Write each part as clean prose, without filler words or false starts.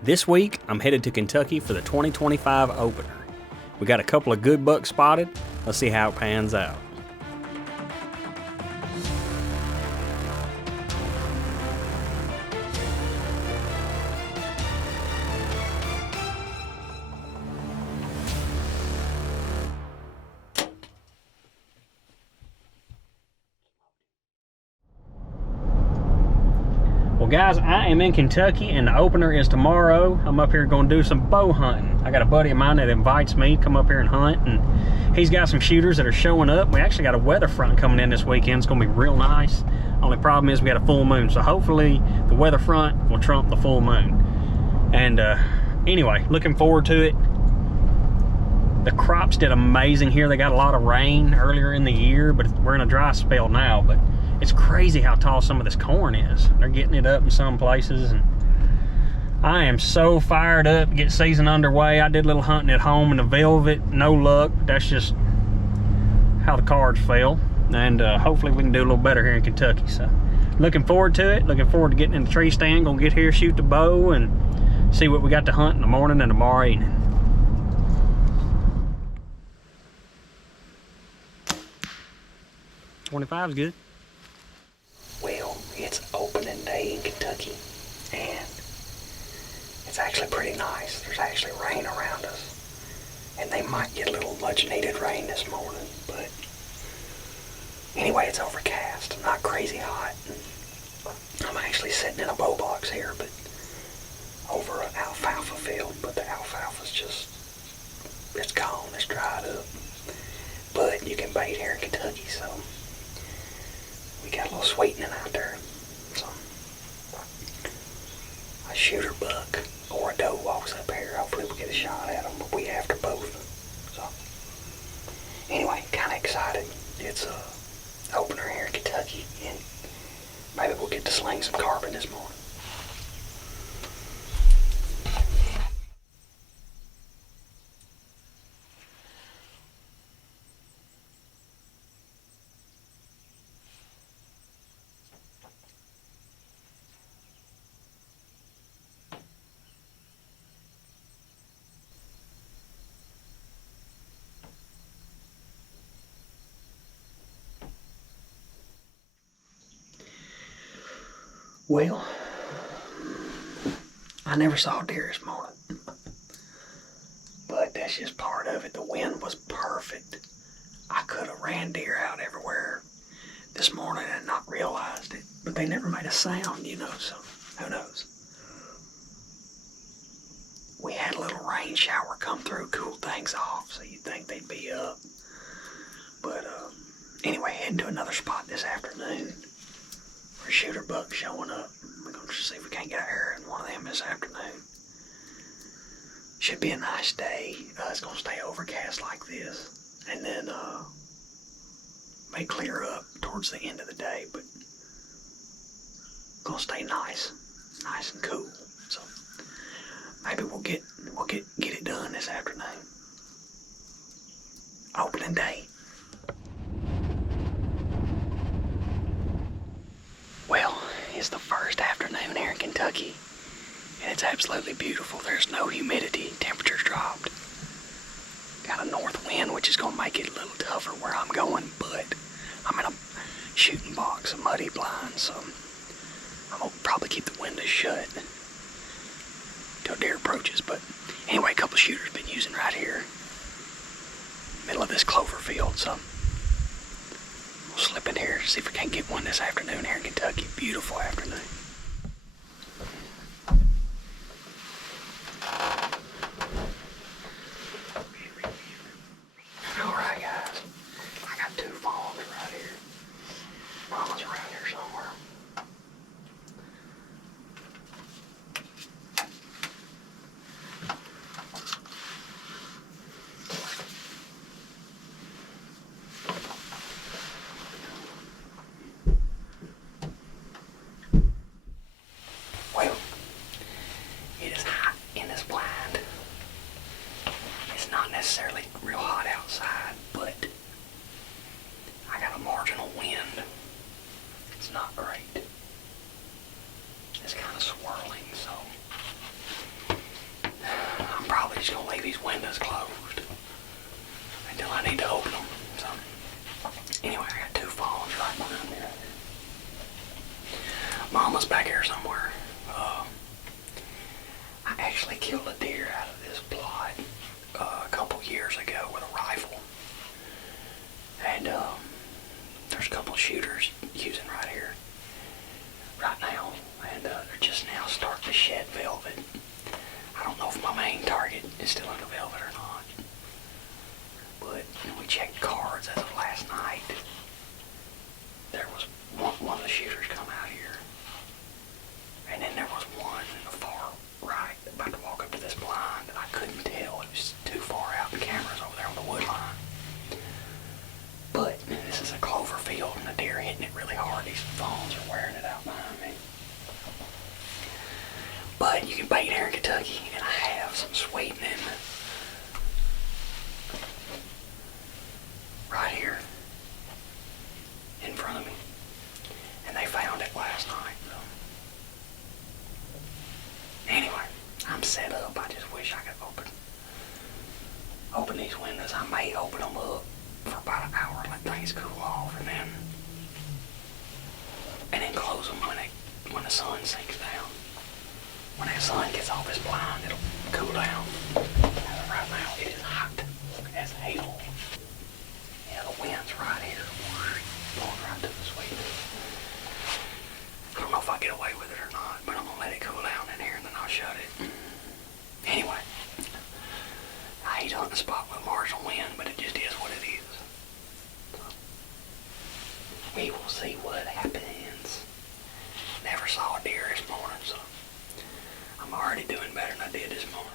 This week, I'm headed to Kentucky for the 2025 opener. We got a couple of good bucks spotted. Let's see how it pans out. Well guys, I am in Kentucky and the opener is tomorrow. I'm up here going to do some bow hunting. I got a buddy of mine that invites me to come up here and hunt, and he's got some shooters that are showing up. We actually got a weather front coming in this weekend. It's going to be real nice. Only problem is we got a full moon, so hopefully the weather front will trump the full moon. And anyway, looking forward to it. The crops did amazing here. They got a lot of rain earlier in the year, but we're in a dry spell now. But it's crazy how tall some of this corn is. They're getting it up in some places, and I am so fired up to get season underway. I did a little hunting at home in the velvet, no luck. That's just how the cards fell, and hopefully we can do a little better here in Kentucky. So looking forward to it, looking forward to getting in the tree stand. Gonna get here, shoot the bow, and see what we got to hunt in the morning and tomorrow evening. $25 is good. Well, it's opening day in Kentucky, and it's actually pretty nice. There's actually rain around us, and they might get a little much needed rain this morning, but anyway, it's overcast, not crazy hot. I'm actually sitting in a bow box here, but over an alfalfa field, but the alfalfa's just, it's gone, it's dried up. But you can bait here in Kentucky, so we got a little sweetening out there. So a shooter buck or a doe walks up here. Hopefully we'll get a shot at them, but we after both. So anyway, kind of excited. It's a opener here in Kentucky, and maybe we'll get to sling some carbon this morning. Well, I never saw a deer this morning, but that's just part of it. The wind was perfect. I could have ran deer out everywhere this morning and not realized it, but they never made a sound, you know, so who knows. We had a little rain shower come through, cool things off, so you'd think they'd be up. But anyway, heading to another spot this afternoon. A shooter buck showing up. We're going to see if we can't get out here in one of them this afternoon. Should be a nice day. It's going to stay overcast like this, and then may clear up towards the end of the day, but going to stay nice and cool. So maybe we'll get it done this afternoon. Opening day. Well, it's the first afternoon here in Kentucky, and it's absolutely beautiful. There's no humidity. Temperature's dropped. Got a north wind, which is going to make it a little tougher where I'm going, but I'm in a shooting box, a muddy blind, so I'm going to probably keep the windows shut till deer approaches. But anyway, a couple of shooters been using right here, middle of this clover field, so we'll slip in here, see if we can't get one this afternoon here in Kentucky. Beautiful afternoon. Alright guys, I got two fawns right here. Mama's around here somewhere. Mama's back here somewhere. I actually killed a deer out of this plot a couple years ago with a rifle. And there's a couple shooters using right here, right now. And they're just now starting to shed velvet. I don't know if my main target is still in the velvet or not. But we checked cards as of last night. There was one of the shooters come out here. And then there was one in the far right about to walk up to this blind that I couldn't tell. It was too far out. The camera's over there on the wood line. But this is a clover field and the deer hitting it really hard. These phones are wearing it out behind me. But you can bait here in Kentucky, and I have some sweetening right here in front of me. And they found it last night. So. Anyway, I'm set up. I just wish I could open these windows. I may open them up for about an hour and let things cool off, and then close them when the sun sinks down. When that sun gets off this blind, it'll cool down. Right now, it is hot as hell. Yeah, the wind's right here, blowing right to the sweet. I don't know if I get away with it or not, but I'm gonna let it cool down in here and then I'll shut it. Anyway, I hate hunting a spot with a marginal wind, but it just is what it is. So, we will see what happens. Never saw a deer this morning, so I'm already doing better than I did this morning.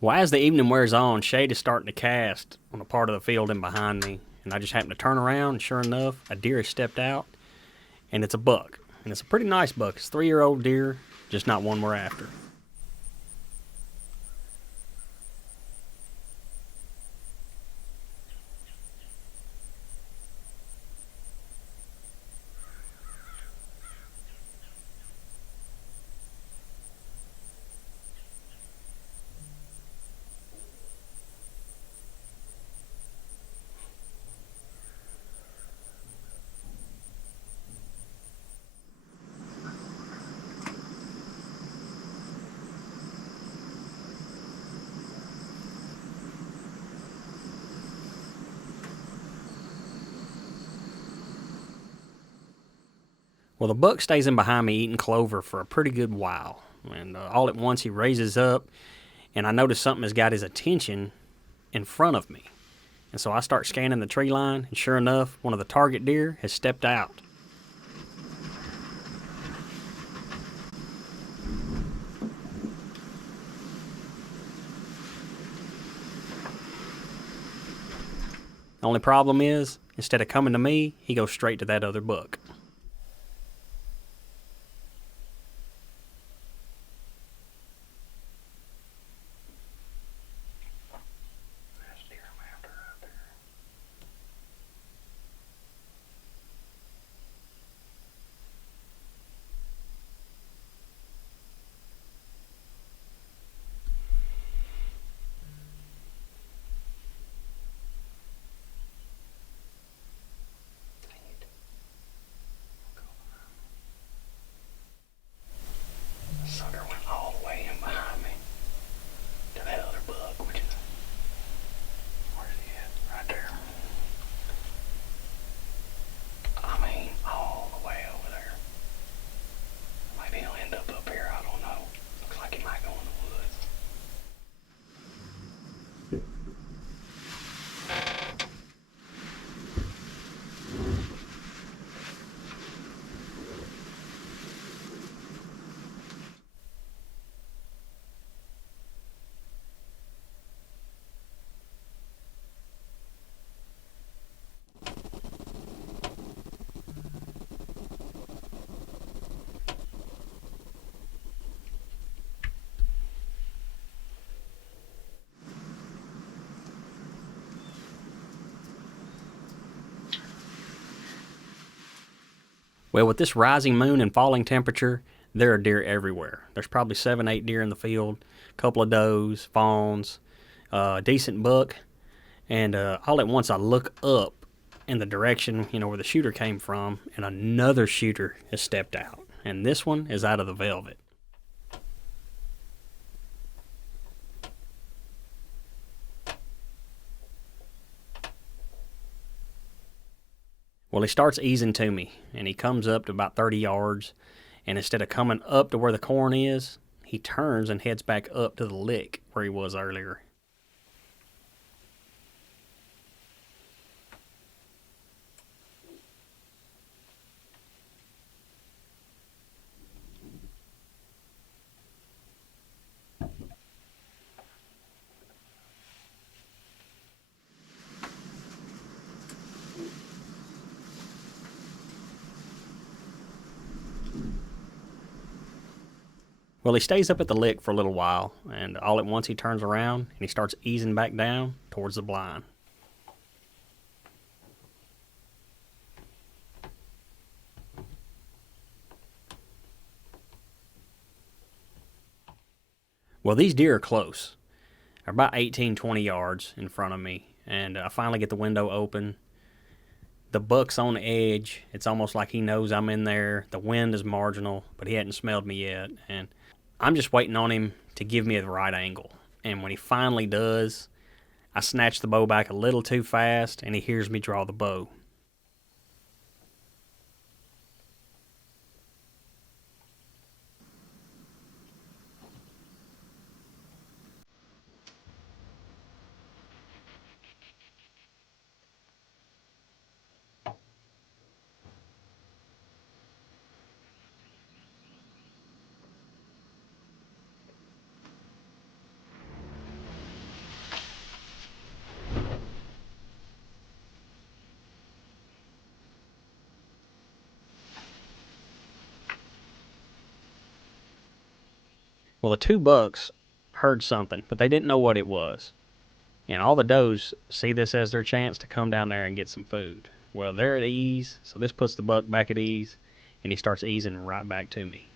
Well, as the evening wears on, shade is starting to cast on a part of the field in behind me, and I just happen to turn around, and sure enough, a deer has stepped out, and it's a buck. And it's a pretty nice buck. It's a 3-year-old deer, just not one we're after. Well, the buck stays in behind me eating clover for a pretty good while. And all at once he raises up, and I notice something has got his attention in front of me. And so I start scanning the tree line, and sure enough, one of the target deer has stepped out. The only problem is, instead of coming to me, he goes straight to that other buck. Sucker went all the way in behind me to that other buck, which is, where's he at? Right there. I mean, all the way over there. Maybe he'll end up here, I don't know. Looks like he might go in the woods. Well, with this rising moon and falling temperature, there are deer everywhere. There's probably 7, 8 deer in the field, a couple of does, fawns, decent buck, and all at once I look up in the direction, where the shooter came from, and another shooter has stepped out. And this one is out of the velvet. Well, he starts easing to me, and he comes up to about 30 yards, and instead of coming up to where the corn is, he turns and heads back up to the lick where he was earlier. Well, he stays up at the lick for a little while, and all at once he turns around and he starts easing back down towards the blind. Well, these deer are close. They're about 18, 20 yards in front of me, and I finally get the window open. The buck's on the edge. It's almost like he knows I'm in there. The wind is marginal, but he hadn't smelled me yet, and I'm just waiting on him to give me the right angle. And when he finally does, I snatch the bow back a little too fast, and he hears me draw the bow. Well, the two bucks heard something, but they didn't know what it was. And all the does see this as their chance to come down there and get some food. Well, they're at ease, so this puts the buck back at ease, and he starts easing right back to me.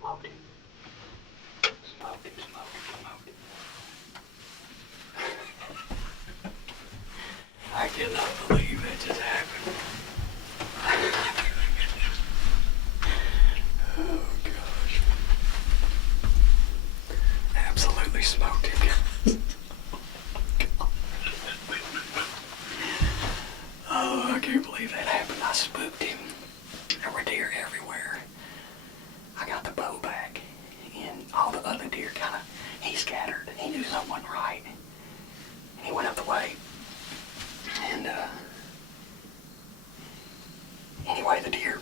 Smoked him. Smoked him, smoked him, smoked him. I cannot believe it just happened. Oh gosh. Absolutely smoked him. Oh, I can't believe that happened. I spooked him. There were deer everywhere. I got the bow back, and all the other deer he scattered. He knew something wasn't right. And he went up the way. And, anyway, the deer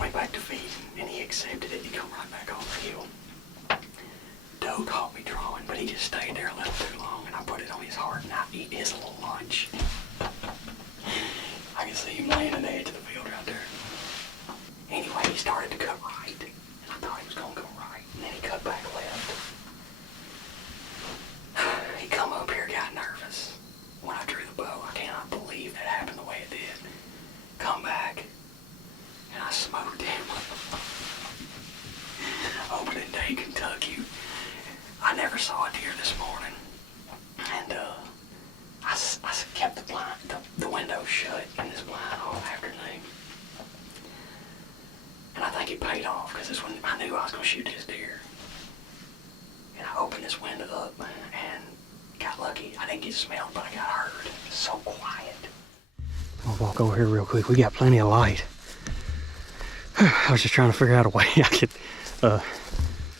went back to feed, and he accepted it. He come right back on the hill. Doe caught me drawing, but he just stayed there a little too long, and I put it on his heart, and I eat his little lunch. I can see him laying at the edge of the field right there. Anyway, he started to cut right, and I thought he was going to go right, and then he cut back left. He come up here, got nervous. When I drew the bow, I cannot believe that happened the way it did. Come back, and I smoked him. Opening day, Kentucky. I never saw a deer this morning, and I kept the knew I was gonna shoot this deer. And I opened this window up and got lucky. I didn't get smelled, but I got heard. It's so quiet. I'll walk over here real quick. We got plenty of light. I was just trying to figure out a way I could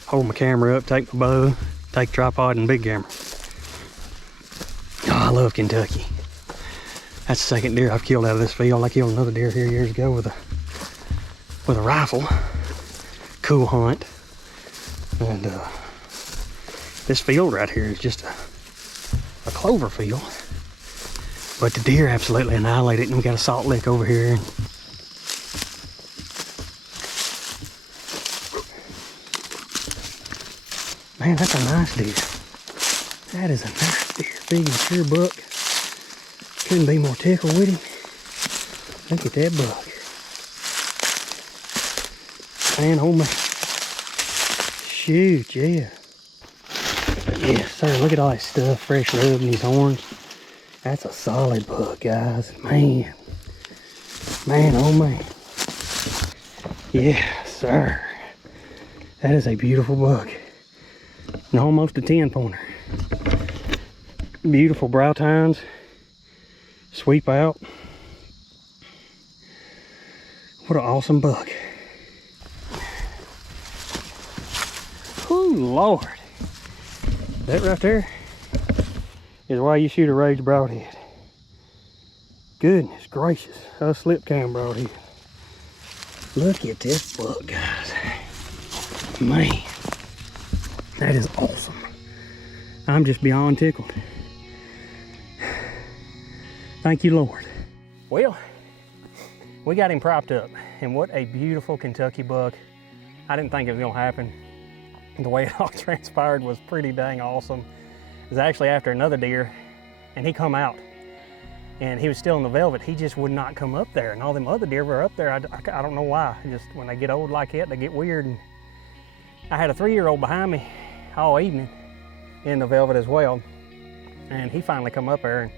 hold my camera up, take my bow, take tripod and big camera. Oh, I love Kentucky. That's the second deer I've killed out of this field. I killed another deer here years ago with a rifle. Cool hunt. And this field right here is just a clover field. But the deer absolutely annihilated it, and we got a salt lick over here. Man, that's a nice deer. That is a nice deer. Big mature buck. Couldn't be more tickled with him. Look at that buck. Man, oh my. Shoot, yeah. Yes, sir. Look at all that stuff. Fresh love in these horns. That's a solid buck, guys. Man. Man, oh man. Yes, sir. That is a beautiful buck. And almost a 10-pointer. Beautiful brow tines. Sweep out. What an awesome buck. Oh Lord. That right there is why you shoot a rage broadhead. Goodness gracious. A slip cam broadhead. Look at this buck, guys. Man. That is awesome. I'm just beyond tickled. Thank you, Lord. Well, we got him propped up, and what a beautiful Kentucky buck. I didn't think it was gonna happen. The way it all transpired was pretty dang awesome. It was actually after another deer, and he come out, and he was still in the velvet. He just would not come up there, and all them other deer were up there. I don't know why. Just when they get old like that, they get weird. And I had a 3-year-old behind me all evening in the velvet as well, and he finally come up there, and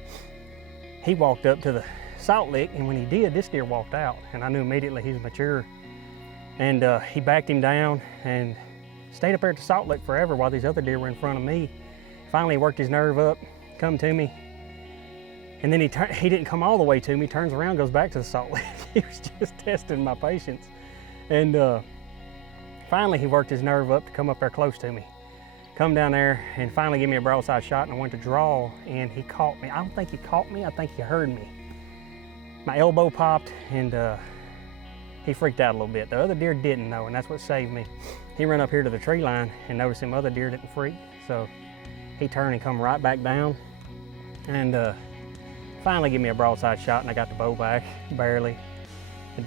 he walked up to the salt lick, and when he did, this deer walked out, and I knew immediately he was mature. And he backed him down and stayed up there at the salt lick forever while these other deer were in front of me. Finally worked his nerve up, come to me, and then he didn't come all the way to me, turns around, goes back to the salt lick. He was just testing my patience. And finally he worked his nerve up to come up there close to me. Come down there and finally give me a broadside shot, and I went to draw, and he caught me. I don't think he caught me, I think he heard me. My elbow popped, and he freaked out a little bit. The other deer didn't know, and that's what saved me. He ran up here to the tree line and noticed them other deer didn't freak, so he turned and come right back down, and finally gave me a broadside shot, and I got the bow back, barely. A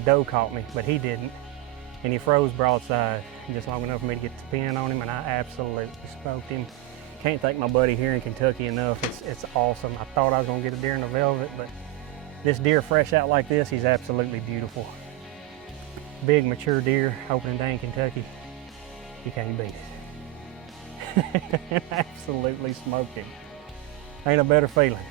doe caught me, but he didn't, and he froze broadside just long enough for me to get the pin on him, and I absolutely smoked him. Can't thank my buddy here in Kentucky enough. It's awesome. I thought I was gonna get a deer in the velvet, but this deer fresh out like this, he's absolutely beautiful. Big mature deer, opening day in Kentucky. You can't beat it. Absolutely smoked him. Ain't a better feeling.